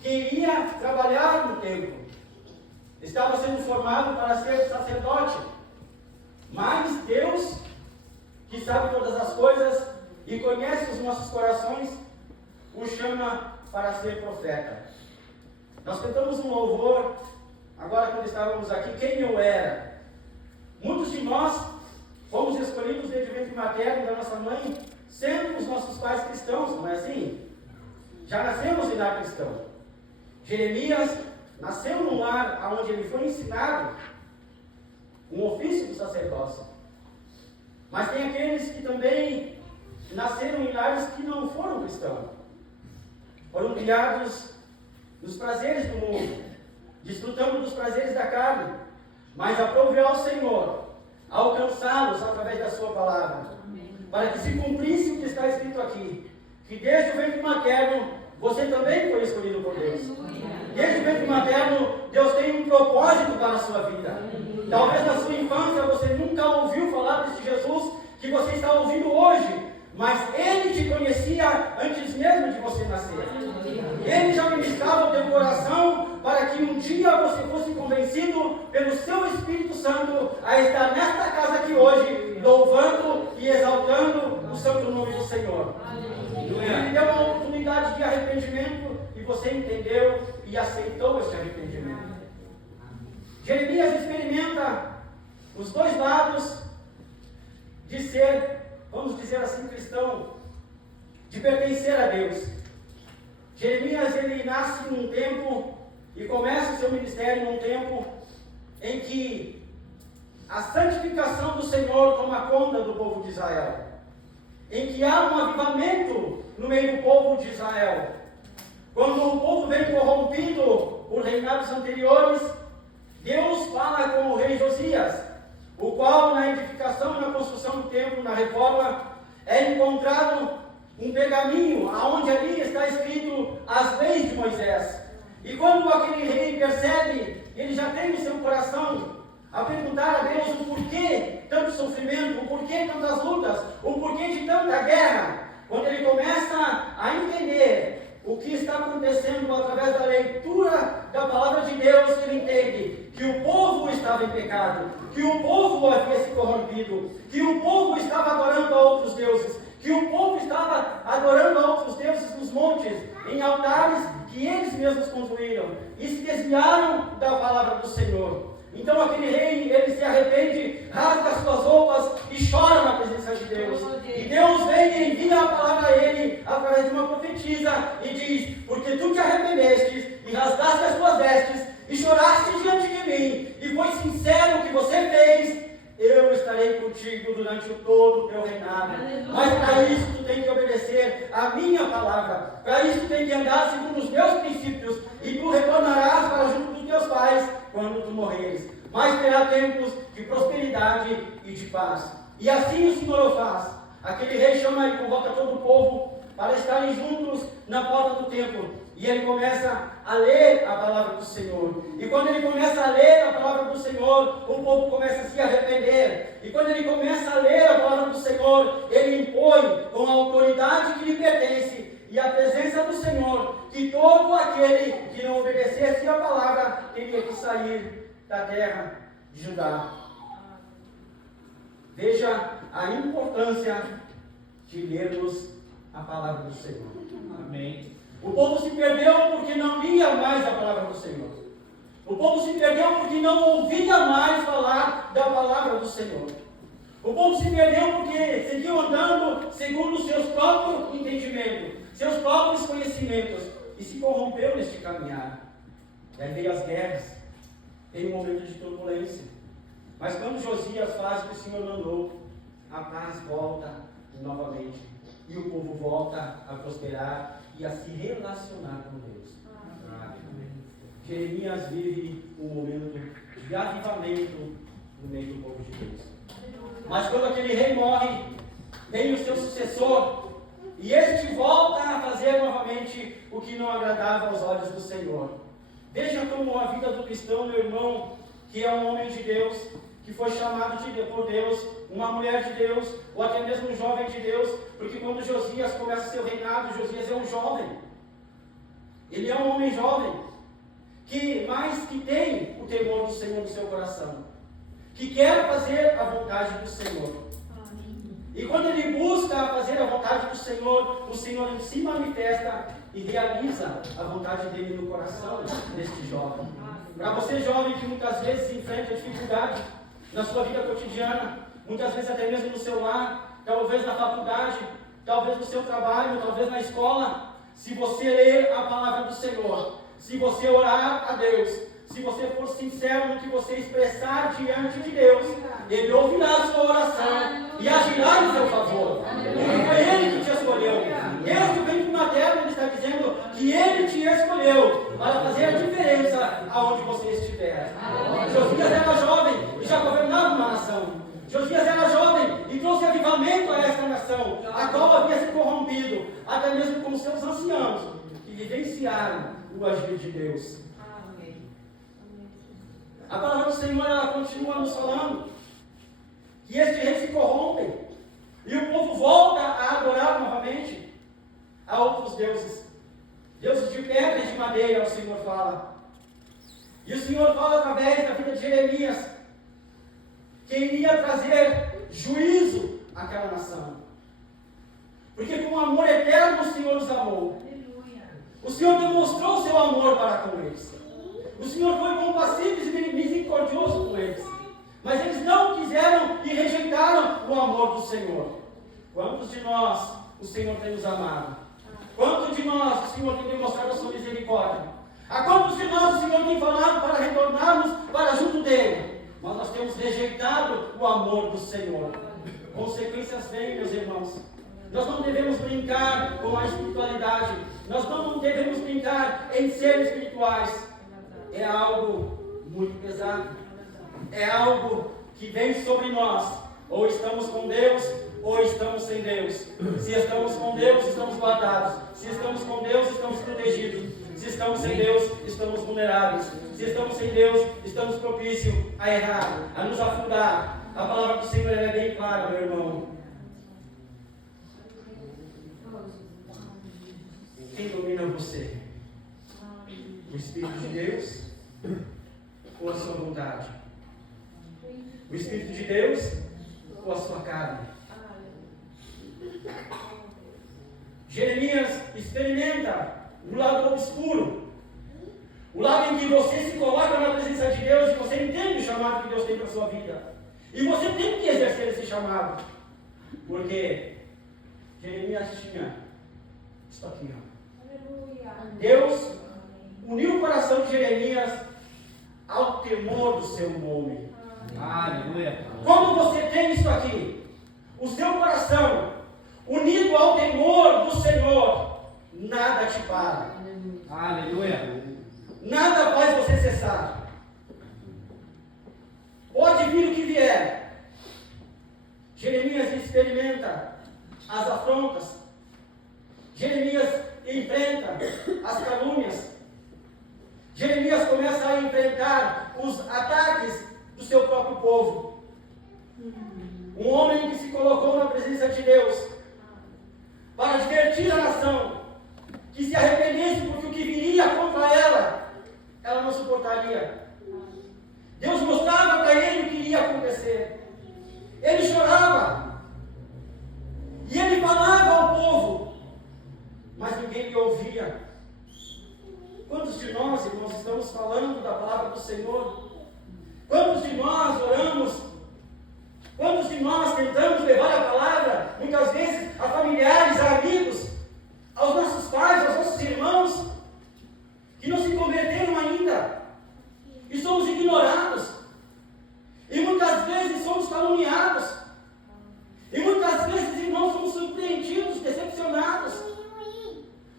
que iria trabalhar no templo. Estava sendo formado para ser sacerdote. Mas Deus, que sabe todas as coisas e conhece os nossos corações, o chama para ser profeta. Nós cantamos um louvor, agora quando estávamos aqui, quem eu era. Muitos de nós fomos escolhidos desde o ventre materno da nossa mãe, sendo os nossos pais cristãos, não é assim? Já nascemos em lar cristão. Jeremias nasceu num lar onde ele foi ensinado um ofício do sacerdócio. Mas tem aqueles que também nasceram em lares que não foram cristãos. Foram criados nos prazeres do mundo, desfrutando dos prazeres da carne, mas aprove ao Senhor alcançá-los através da sua palavra, para que se cumprisse o que está escrito aqui, que desde o ventre materno você também foi escolhido por Deus. Desde o ventre materno, Deus tem um propósito para a sua vida. Talvez na sua infância você nunca ouviu falar desse Jesus que você está ouvindo hoje, mas Ele te conhecia antes mesmo de você nascer. Ele já ministrava o teu coração para que um dia você fosse convencido pelo seu Espírito Santo a estar nesta casa aqui hoje, louvando e exaltando o santo nome do Senhor. Ele deu uma oportunidade de arrependimento e você entendeu e aceitou esse arrependimento. Jeremias experimenta os dois lados de ser, vamos dizer assim, cristão, de pertencer a Deus. Jeremias, ele nasce num tempo e começa o seu ministério num tempo em que a santificação do Senhor toma conta do povo de Israel, em que há um avivamento no meio do povo de Israel. Quando o povo vem corrompido por reinados anteriores, Deus fala com o rei Josias, o qual na edificação e na construção do templo, na reforma, é encontrado um pergaminho, aonde ali está escrito as leis de Moisés. E quando aquele rei percebe, ele já tem no seu coração a perguntar a Deus o porquê tanto sofrimento, o porquê tantas lutas, o porquê de tanta guerra. Quando ele começa a entender o que está acontecendo através da leitura da palavra de Deus, ele entende que o povo estava em pecado, que o povo havia se corrompido, que o povo estava adorando a outros deuses, que o povo estava adorando a outros deuses nos montes, em altares que eles mesmos construíram, e se desviaram da palavra do Senhor. Então aquele rei, ele se arrepende, rasga as suas roupas e chora na presença de Deus. E Deus vem e envia a palavra a ele, através de uma profetisa, e diz: porque tu te arrependestes, e rasgaste as tuas vestes, e choraste diante de mim, e foi sincero o que você fez, eu estarei contigo durante todo o teu reinado. Mas para isso tu tem que obedecer a minha palavra. Para isso tu tem que andar segundo os meus princípios. E tu retornarás para junto dos teus pais quando tu morreres. Mas terá tempos de prosperidade e de paz. E assim o Senhor o faz. Aquele rei chama e convoca todo o povo para estarem juntos na porta do templo. E ele começa a ler a palavra do Senhor. E quando ele começa a ler a palavra do Senhor, o povo começa a se arrepender. E quando ele começa a ler a palavra do Senhor, ele impõe com a autoridade que lhe pertence e a presença do Senhor, que todo aquele que não obedecesse a palavra teria que sair da terra de Judá. Veja a importância de lermos a palavra do Senhor. Amém. O povo se perdeu porque não lia mais a palavra do Senhor. O povo se perdeu porque não ouvia mais falar da palavra do Senhor. O povo se perdeu porque seguiu andando segundo os seus próprios entendimentos, seus próprios conhecimentos, e se corrompeu neste caminhar. E aí veio as guerras, veio um momento de turbulência. Mas quando Josias faz o que o Senhor mandou, a paz volta novamente. E o povo volta a prosperar e a se relacionar com Deus. Jeremias vive um momento de avivamento no meio do povo de Deus. Mas quando aquele rei morre, vem o seu sucessor, e este volta a fazer novamente o que não agradava aos olhos do Senhor. Veja como a vida do cristão, meu irmão, que é um homem de Deus, que foi chamado por Deus, uma mulher de Deus, ou até mesmo um jovem de Deus, porque quando Josias começa seu reinado, Josias é um jovem. Ele é um homem jovem, que tem o temor do Senhor no seu coração, que quer fazer a vontade do Senhor. E quando ele busca fazer a vontade do Senhor, o Senhor se manifesta e realiza a vontade dele no coração deste jovem. Para você, jovem, que muitas vezes enfrenta dificuldade na sua vida cotidiana, muitas vezes até mesmo no seu lar, talvez na faculdade, talvez no seu trabalho, talvez na escola, se você ler a palavra do Senhor, se você orar a Deus, se você for sincero no que você expressar diante de Deus, Ele ouvirá a sua oração e agirá em seu favor. Porque foi Ele que te escolheu. Desde o ventre materno, Ele está dizendo que Ele te escolheu para fazer a diferença aonde você estiver. Josias era jovem e já governava uma nação. Josias era jovem e trouxe avivamento a esta nação, a qual havia se corrompido, até mesmo com seus anciãos, que vivenciaram o agir de Deus. A palavra do Senhor, ela continua nos falando que este rei se corrompe e o povo volta a adorar novamente a outros deuses. Deuses de pedra e de madeira, o Senhor fala. E o Senhor fala através da vida de Jeremias que iria trazer juízo àquela nação. Porque com amor eterno o Senhor os amou. O Senhor demonstrou seu amor para com eles. O Senhor foi compassivo e misericordioso com eles. Mas eles não quiseram e rejeitaram o amor do Senhor. Quantos de nós o Senhor tem nos amado? Quantos de nós o Senhor tem demonstrado a sua misericórdia? A quantos de nós o Senhor tem falado para retornarmos para junto dele? Mas nós temos rejeitado o amor do Senhor. Consequências vêm, meus irmãos. Nós não devemos brincar com a espiritualidade. Nós não devemos brincar em ser espirituais. É algo muito pesado. É algo que vem sobre nós. Ou estamos com Deus, ou estamos sem Deus. Se estamos com Deus, estamos guardados. Se estamos com Deus, estamos protegidos. Se estamos sem Deus, estamos vulneráveis. Se estamos sem Deus, estamos propícios a errar, a nos afundar. A palavra do Senhor é bem clara, meu irmão. Quem domina você? O Espírito de Deus ou a sua vontade? O Espírito de Deus ou a sua carne? Jeremias experimenta o lado obscuro, o lado em que você se coloca na presença de Deus e você entende o chamado que Deus tem para a sua vida. E você tem que exercer esse chamado. Porque Jeremias tinha isso aqui, ó. Deus uniu o coração de Jeremias ao temor do seu nome. Aleluia. Quando você tem isso aqui, o seu coração unido ao temor do Senhor, nada te para. Aleluia. Nada faz você cessar. Pode vir o que vier. Jeremias experimenta as afrontas. Jeremias enfrenta as calúnias. Jeremias começa a enfrentar os ataques do seu próprio povo. Um homem que se colocou na presença de Deus para advertir a nação que se arrependesse, porque o que viria contra ela, ela não suportaria. Deus mostrava para ele o que iria acontecer. Ele chorava e ele falava ao povo, mas ninguém lhe ouvia. Quantos de nós, irmãos, estamos falando da palavra do Senhor? Quantos de nós oramos? Quantos de nós tentamos levar a palavra, muitas vezes, a familiares, a amigos, aos nossos pais, aos nossos irmãos, que não se converteram ainda, e somos ignorados, e muitas vezes somos caluniados, e muitas vezes, irmãos, somos surpreendidos, decepcionados,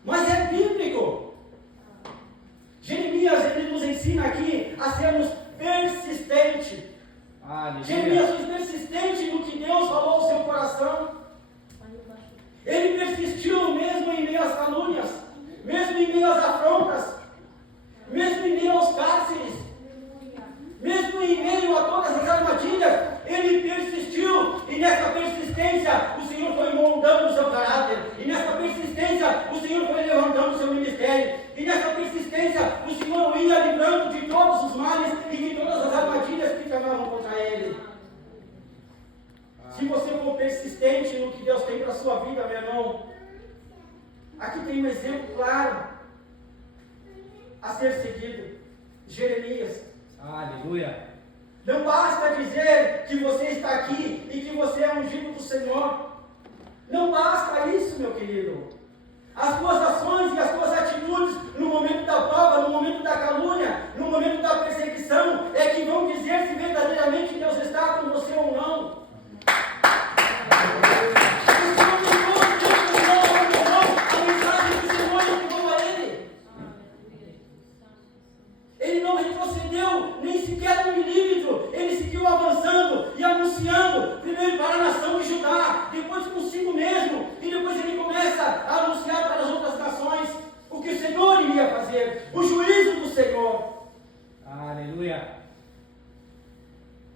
mas é bíblico. Jeremias, ele nos ensina aqui a sermos persistentes. Jeremias foi persistente no que Deus falou ao seu coração. Ele persistiu mesmo em meio às calúnias, mesmo em meio às afrontas, mesmo em meio aos cárceres, mesmo em meio a todas as armadilhas. Ele persistiu, e nessa persistência o Senhor foi moldando o seu caráter, e nessa persistência o Senhor foi levantando o seu ministério, e nessa existência, o Senhor ia livrando de todos os males e de todas as armadilhas que tramavam contra ele. Se você for persistente no que Deus tem para a sua vida, meu irmão, aqui tem um exemplo claro a ser seguido. Jeremias. Aleluia. Não basta dizer que você está aqui e que você é ungido do Senhor. Não basta isso, meu querido. As tuas ações e as tuas atitudes no momento da prova, no momento da calúnia, no momento da perseguição, é que vão dizer se verdadeiramente Deus está com você ou não. Ele não retrocedeu nem sequer um milímetro, ele seguiu avançando e anunciando, primeiro para a nação de Judá, depois consigo mesmo, e depois ele começa a anunciar para as outras nações o que o Senhor iria fazer, o juízo do Senhor. Aleluia.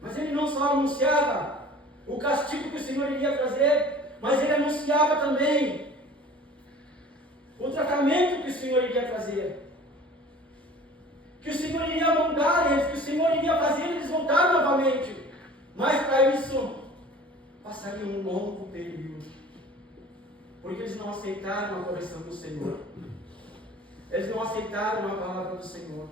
Mas ele não só anunciava o castigo que o Senhor iria trazer, mas ele anunciava também o tratamento que o Senhor iria trazer. Que o Senhor iria mandar eles, que o Senhor iria fazer eles voltar novamente. Mas para isso, passaria um longo período. Porque eles não aceitaram a correção do Senhor. Eles não aceitaram a palavra do Senhor.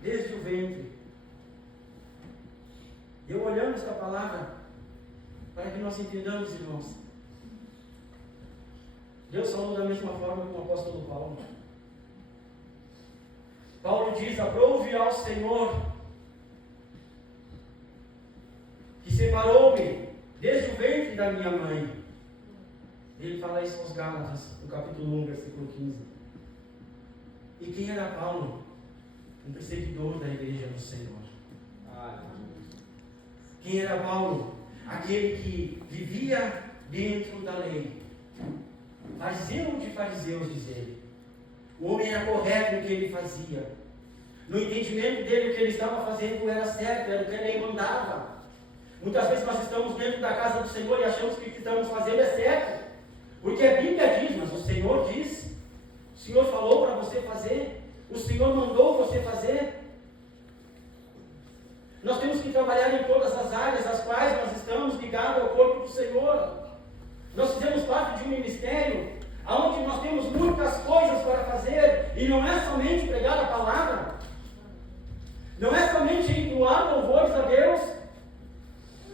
Desde o ventre. Eu olhando esta palavra, para que nós entendamos, irmãos, Deus falou da mesma forma com o apóstolo Paulo. Paulo diz: aprove ao Senhor, que separou-me desde o ventre da minha mãe. Ele fala isso aos Gálatas, no capítulo 1, versículo 15. E quem era Paulo? Um perseguidor da igreja do Senhor. Quem era Paulo? Aquele que vivia dentro da lei. Fariseu de fariseus, diz ele. O homem era correto no que ele fazia. No entendimento dele, o que ele estava fazendo era certo, era o que a lei mandava. Muitas vezes nós estamos dentro da casa do Senhor e achamos que o que estamos fazendo é certo. Porque a Bíblia diz, mas o Senhor diz. O Senhor falou para você fazer. O Senhor mandou você fazer. Nós temos que trabalhar em todas as áreas às quais nós estamos ligados ao corpo do Senhor. Nós fizemos parte de um ministério onde nós temos muitas coisas para fazer, e não é somente pregar a palavra, não é somente entoar louvores a Deus.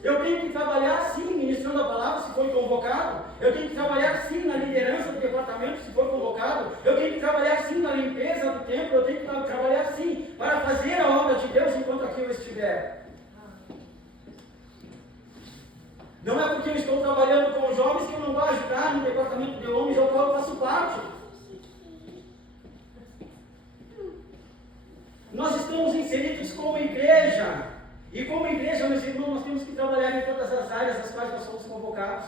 Eu tenho que trabalhar sim ministrando a palavra se for convocado, eu tenho que trabalhar sim na liderança do departamento se for convocado, eu tenho que trabalhar sim na limpeza do templo, eu tenho que trabalhar sim para fazer a obra de Deus enquanto aqui eu estiver. Não é porque eu estou trabalhando com os jovens que eu não vou ajudar no departamento de homens ao qual eu faço parte. Nós estamos inseridos como igreja. E como igreja, meus irmãos, nós temos que trabalhar em todas as áreas às quais nós somos convocados.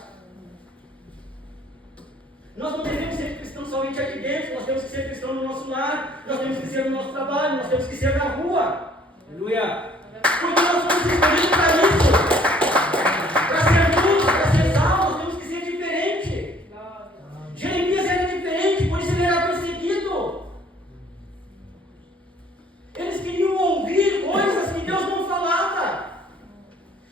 Nós não devemos ser cristãos somente aqui dentro, nós temos que ser cristãos no nosso lar, nós temos que ser no nosso trabalho, nós temos que ser na rua. Aleluia! Porque nós somos escolhidos para isso. Para ser luz, para ser sal, nós temos que ser diferente. Jeremias era diferente, por isso ele era perseguido. Eles queriam ouvir coisas que Deus não falava.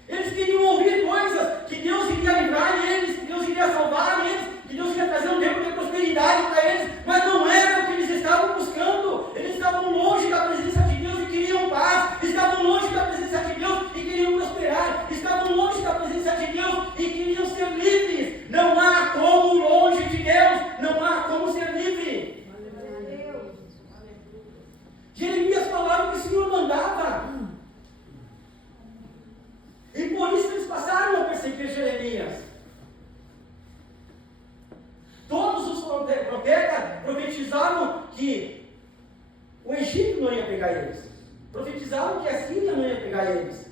Eles queriam ouvir coisas que Deus iria livrar eles, que Deus iria salvar eles, que Deus iria trazer um tempo de prosperidade para eles, mas não era o que eles estavam buscando. Eles estavam longe da presença de Deus e queriam paz, estavam longe da presença de Deus e queriam prosperar, estavam longe da presença de Deus e queriam ser livres. Não há como longe de Deus, não há como ser livre. Jeremias falava o que o Senhor mandava. E por isso eles passaram a perseguir Jeremias. Todos os profetas profetizavam que o Egito não ia pegar eles. Profetizavam que a Síria não ia pegar eles.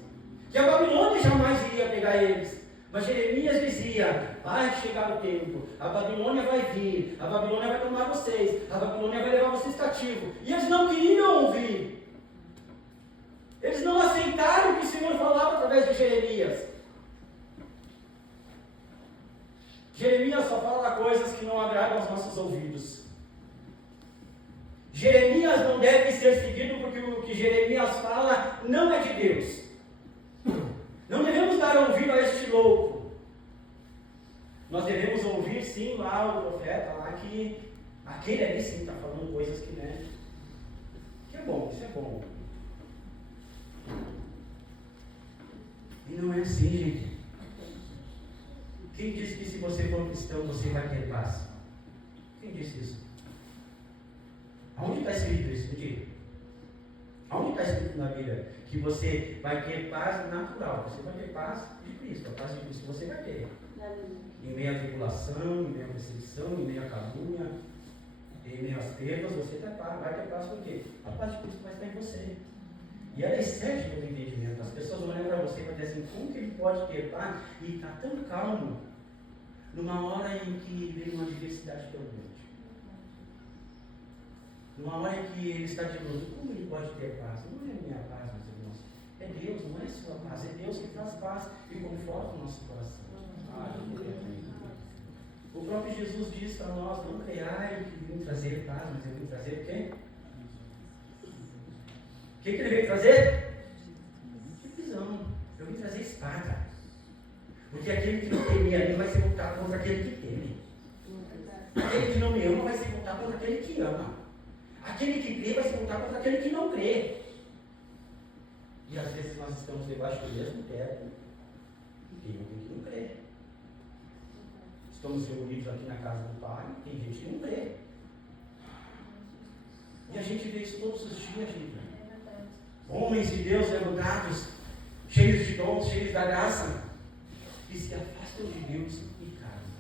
Que a Babilônia jamais iria pegar eles. Mas Jeremias dizia: vai chegar o tempo, a Babilônia vai vir, a Babilônia vai tomar vocês, a Babilônia vai levar vocês cativos. E eles não queriam ouvir. Eles não aceitaram o que o Senhor falava através de Jeremias. Jeremias só fala coisas que não agradam aos nossos ouvidos. Jeremias não deve ser seguido porque o que Jeremias fala não é de Deus. Não devemos dar ouvido a este louco. Nós devemos ouvir sim lá o profeta, lá que aquele ali sim está falando coisas que, né? Que é bom, isso é bom. E não é assim, gente. Quem disse que se você for cristão você vai ter paz? Quem disse isso? Aonde está escrito isso? Me diga. Aonde está escrito na Bíblia que você vai ter paz natural? Você vai ter paz de Cristo. A paz de Cristo você vai ter. Em meio à tribulação, em meio à perseguição, em meio à calúnia, em meio às perdas, você vai ter paz por quê? A paz de Cristo vai estar em você. E ela excede todo entendimento. As pessoas olham para você e vão dizer assim, como que ele pode ter paz e está tão calmo numa hora em que vem uma adversidade tão grande? Numa hora em que ele está dizendo, como ele pode ter paz? Não é minha paz, meus irmãos. É Deus, não é sua paz. É Deus que traz paz e conforta o nosso coração. O próprio Jesus diz para nós, não creiai que vim trazer paz, mas eu vim trazer o quê? O que ele veio trazer? Divisão. Eu vim trazer espada. Porque aquele que não teme a mim vai se voltar contra aquele que teme. Aquele que não me ama vai se voltar contra aquele que ama. Aquele que crê vai se voltar contra aquele que não crê. E às vezes nós estamos debaixo do mesmo teto. E tem alguém que não crê. Estamos reunidos aqui na casa do Pai, tem gente que não crê. E a gente vê isso todos os dias, gente. Homens de Deus levantados, cheios de dons, cheios da graça, que se afastam de Deus e caem.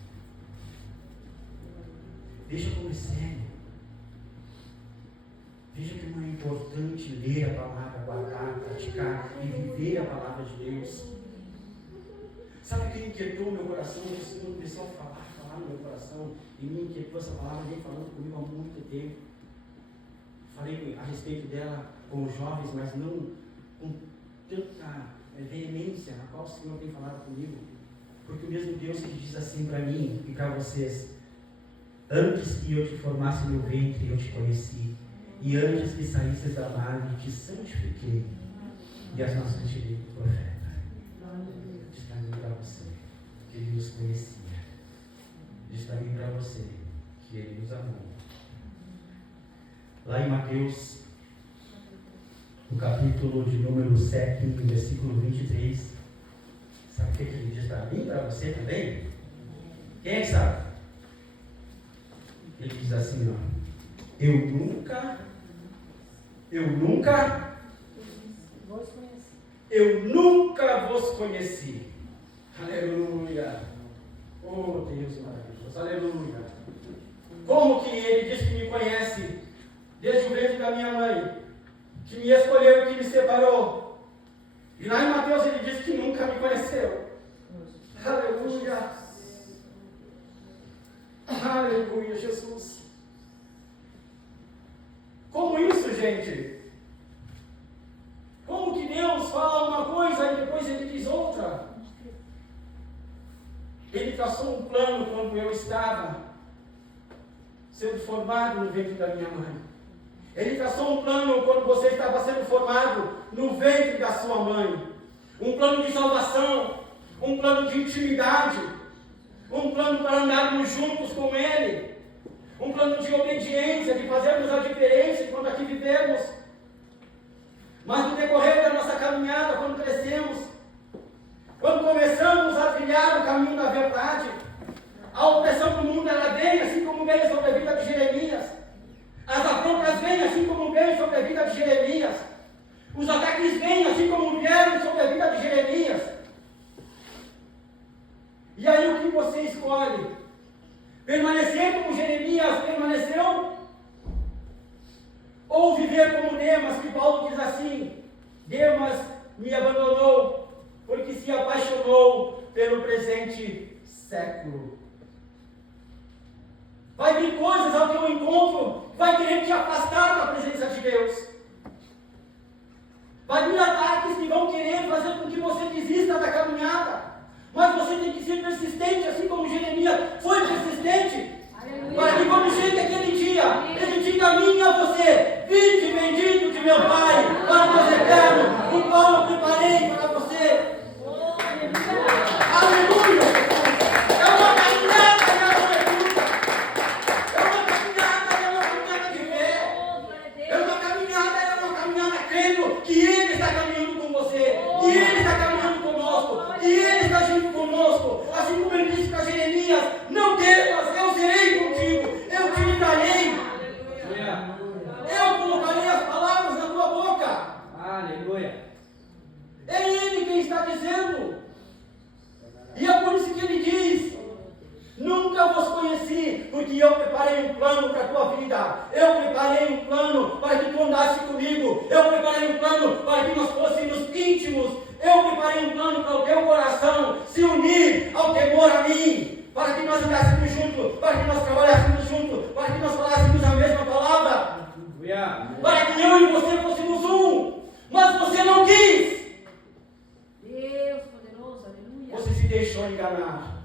Veja como é sério. Veja como é importante ler a palavra, guardar, praticar e viver a palavra de Deus. Sabe o que inquietou meu coração? O Senhor começou a falar no meu coração, e me inquietou essa palavra, vem falando comigo há muito tempo. Falei a respeito dela com os jovens, mas não com tanta veemência na qual o Senhor tem falado comigo. Porque o mesmo Deus que diz assim para mim e para vocês: antes que eu te formasse no ventre, eu te conheci. E antes que saísses da nave, te santifiquei. E as nações te dei por profeta. Diz para mim e para você que Ele nos conhecia. Diz para mim e para você que Ele nos amou. Lá em Mateus, no capítulo de número 7, no versículo 23, sabe o que Ele diz para mim e para você também? Quem é que sabe? Ele diz assim, ó: Eu nunca vos conheci. Aleluia. Oh Deus maravilhoso. Aleluia. Como que Ele diz que me conhece desde o ventre da minha mãe, que me escolheu e que me separou. E lá em Mateus Ele diz que nunca me conheceu. Aleluia. Aleluia, Jesus. Como isso, gente? Como que Deus fala uma coisa e depois Ele diz outra? Ele traçou um plano quando eu estava sendo formado no ventre da minha mãe. Ele traçou um plano quando você estava sendo formado no ventre da sua mãe. Um plano de salvação, um plano de intimidade, um plano para andarmos juntos com Ele, um plano de obediência, de fazermos a diferença enquanto aqui vivemos. Mas no decorrer da nossa caminhada, quando crescemos, quando começamos a trilhar o caminho da verdade, a opressão do mundo ela vem, assim como veio sobre a vida de Jeremias. As afrontas vêm, assim como veio sobre a vida de Jeremias. Os ataques vêm, assim como vieram sobre a vida de Jeremias. E aí o que você escolhe? Permanecer como Jeremias permaneceu? Ou viver como Demas, que Paulo diz assim: Demas me abandonou, porque se apaixonou pelo presente século. Vai vir coisas ao teu encontro, vai querer te afastar da presença de Deus. Vai vir ataques que vão querer fazer com que você desista da caminhada. Mas você tem que se ser persistente, assim como Jeremias foi persistente. Para que quando chega aquele dia, ele diga a mim e a você: vinde bendito de meu Pai, para Deus eterno, o qual eu preparei para você. Aleluia! É uma caminhada, é uma caminhada de fé. É uma caminhada crendo que Ele está caminhando com você, que Ele está caminhando conosco, que Ele está junto conosco. Assim como Ele disse para Jeremias: não temas, eu serei contigo, eu te livrarei. Eu colocarei as palavras na tua boca. Aleluia. É Ele quem está dizendo. E é por isso que Ele diz: nunca vos conheci, porque eu preparei um plano para a tua vida. Eu preparei um plano para que tu andasse comigo. Eu preparei um plano para que nós fôssemos íntimos. Eu preparei um plano para o teu coração se unir ao temor a mim, para que nós andássemos juntos, para que nós trabalhássemos juntos, para que nós falássemos a mesma palavra, para que eu e você fôssemos um. Mas você não quis. Deus poderoso, aleluia. Você se deixou enganar.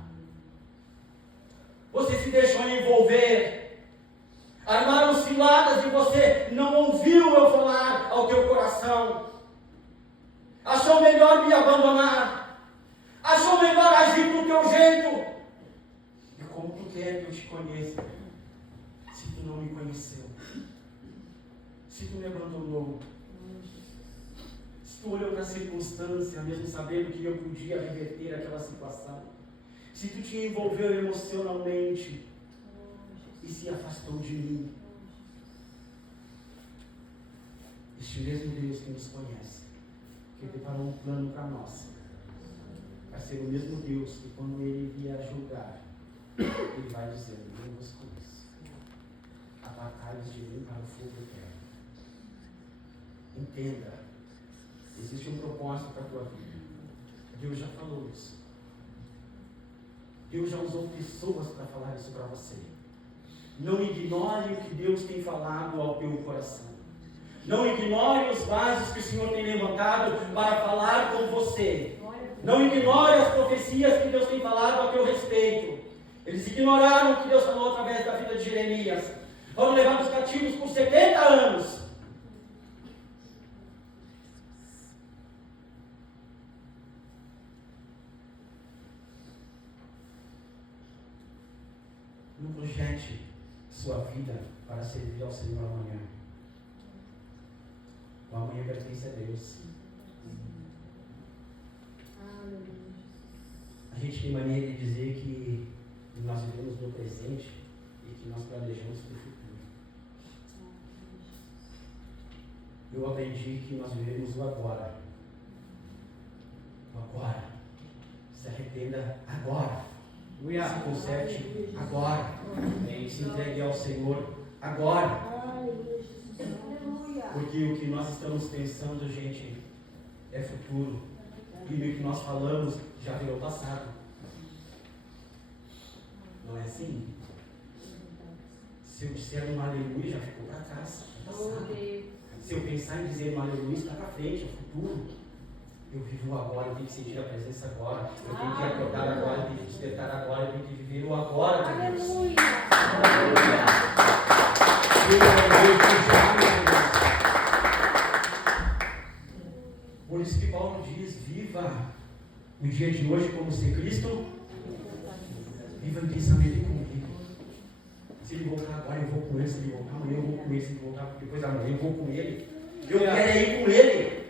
Você se deixou envolver. Armaram ciladas e você não ouviu eu falar ao teu coração. Achou melhor me abandonar. Achou melhor agir do teu jeito. E como tu quer que eu te conheça, se tu não me conheceu? Se tu me abandonou? Se tu olhou para a circunstância, mesmo sabendo que eu podia reverter aquela situação? Se tu te envolveu emocionalmente e se afastou de mim? Este mesmo Deus que nos conhece, que preparou um plano para nós, vai ser o mesmo Deus que quando Ele vier julgar, Ele vai dizer: não vos conheço, apartai-vos de mim para o fogo eterno. Entenda, existe um propósito para a tua vida. Deus já falou isso. Deus já usou pessoas para falar isso para você. Não ignore o que Deus tem falado ao teu coração. Não ignore os vasos que o Senhor tem levantado para falar com você. Não ignore as profecias que Deus tem falado ao teu respeito. Eles ignoraram o que Deus falou através da vida de Jeremias. Foram levados cativos por 70 anos. Não projete sua vida para servir ao Senhor amanhã. O amanhã pertence a Deus. A gente tem maneira de dizer que nós vivemos no presente e que nós planejamos para o futuro. Eu aprendi que nós vivemos o agora. O agora. Se arrependa agora. Se conserte agora. Se entregue ao Senhor agora. Porque o que nós estamos pensando, gente, é futuro. E o que nós falamos já virou passado. Não é assim? Se eu disser um aleluia, já ficou para trás. Se eu pensar em dizer um aleluia, está para frente, é futuro. Eu vivo agora, eu tenho que sentir a presença agora, eu tenho que acordar agora, eu tenho que despertar agora, eu tenho que viver o agora de Deus. Por isso que Paulo diz: viva o dia de hoje como se Cristo, viva em pensamento comigo. Se ele voltar agora, eu vou com ele. Se ele voltar amanhã, eu vou com ele. Se ele voltar depois da manhã, eu vou com ele. Eu quero ir com ele.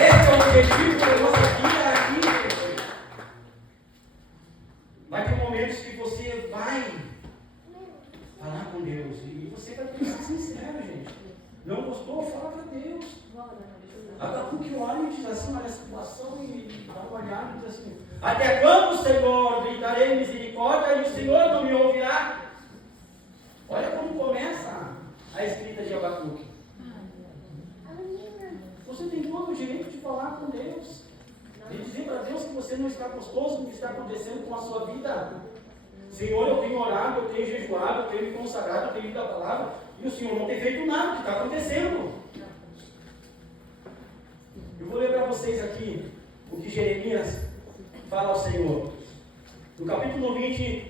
Esse é o objetivo da nossa vida aqui. Vai ter momentos que você vai falar com Deus e você vai ter que ser sincero, gente. Não gostou? Fala para Deus. Habacuque olha e diz assim: olha a situação, e dá uma olhada e diz assim: até quando, Senhor, gritarei misericórdia e o Senhor não me ouvirá? Olha como começa a escrita de Habacuque. Você tem todo o direito de falar com Deus, de dizer para Deus que você não está gostoso com o que está acontecendo com a sua vida. Senhor, eu tenho orado, eu tenho jejuado, eu tenho me consagrado, eu tenho lido a palavra, e o Senhor não tem feito nada do que está acontecendo. Eu vou ler para vocês aqui o que Jeremias fala ao Senhor. No capítulo 20,